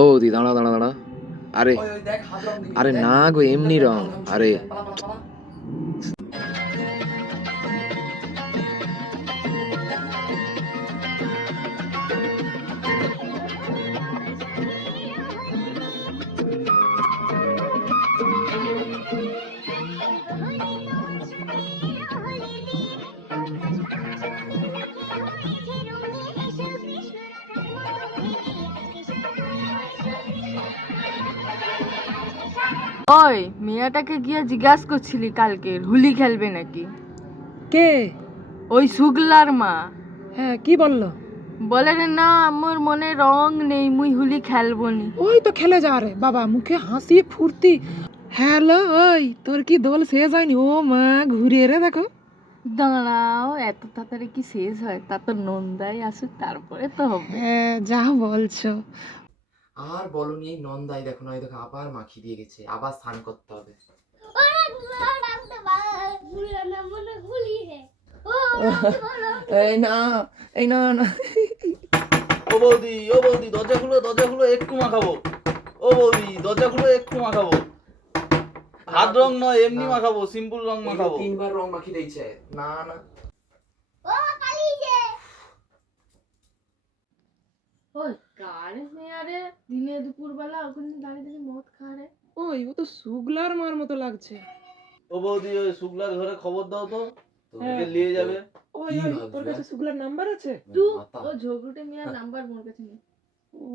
ও দি দাঁড়া দাঁড়া দাঁড়া। আরে আরে না গো, এমনি রং। আরে ওই মেয়েটাকে গিয়ে জিজ্ঞাসা করছিলি কালকে হোলি খেলবে নাকি? কে? ওই শুক্লার মা। হ্যাঁ, কি বললো? বলে রে না, আমার মনে রং নেই, মুই হোলি খেলবো নি। ওই তো খেলে যা রে বাবা, মুখে হাসি ফুর্তি। হ্যালো, ওই তোর কি দোল শেষ হয়নি? ও মা, ঘুরে রে দেখো। দাঁড়াও, এত তাড়াতাড়ি কি শেষ হয়? তা তো নন্দাই আসুক তারপরে তো হবে। হ্যাঁ, যা বলছো। আর বলনি, এই নন্দাই দেখো না, এই দেখো আবার মাখি দিয়ে গেছে, আবার স্নান করতে হবে। এই না, এই না না। ও বৌদি, ও বৌদি, দরজা খুলো, দরজা খুলো, একটু মাখাবো। ও বৌদি, দরজা খুলো, একটু মাখাবো। হাত রং নয়, এমনি মাখাবো, সিম্পল রং মাখাবো। 3বার রং মাখি দিয়েছে। না না, ওই কার মেয়ারে দিনে দুপুর বেলা ওখানে দাঁড়িয়ে দাঁড়িয়ে মদ খারে। ওই, ও তো শুক্লার মার মতো লাগছে। ও বৌদি, ওই শুক্লার ঘরে খবর দাও তো, হ্যাঁ। ওকে নিয়ে যাবে। ওই কি ওই, ভাবছো, তোর কাছে শুক্লার নাম্বার আছে? মাথা। ও ঝগড়ুটে মেয়ার নাম্বার মোর কাছে নেই। ও,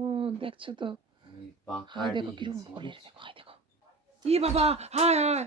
দেখছো তো। আমি পাকা হাই দেখো দিয়ে কিরকম গেছি। বলে রে, দেখো, হাই দেখো। ই বাবা, হাই হাই।